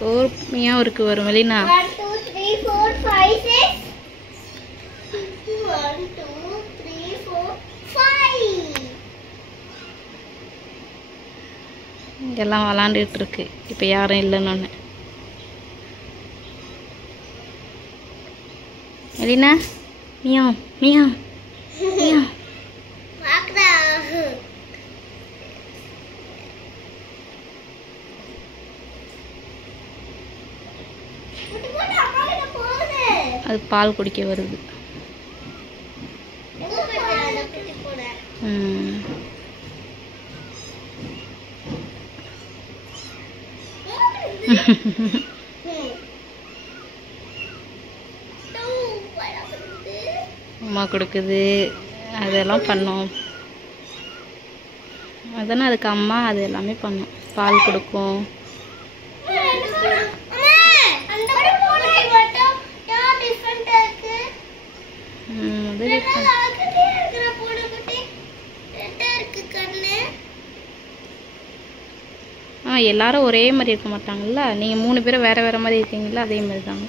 பொறுமையாக வரும் வெளினா. 1 2 3 4 5 6 1 2 3 4 5 எல்லாம் விளாண்டுட்டு இருக்கு. இப்போ யாரும் இல்லைன்னு வெளினா. மியாவ் மியாவ் மியாவ். வாக்டா அது பால் குடிக்க வருது. அம்மா கொடுக்குது, அதெல்லாம் பண்ணோம். அதானே அதுக்கு அம்மா அது எல்லாமே பண்ணும். பால் கொடுக்கும். எல்லாரும் ஒரே மாதிரி இருக்க மாட்டாங்கல்ல. நீங்கள் 3 பேரும் வேறு வேறு மாதிரி இருக்கீங்களா, அதே மாதிரி தாங்க.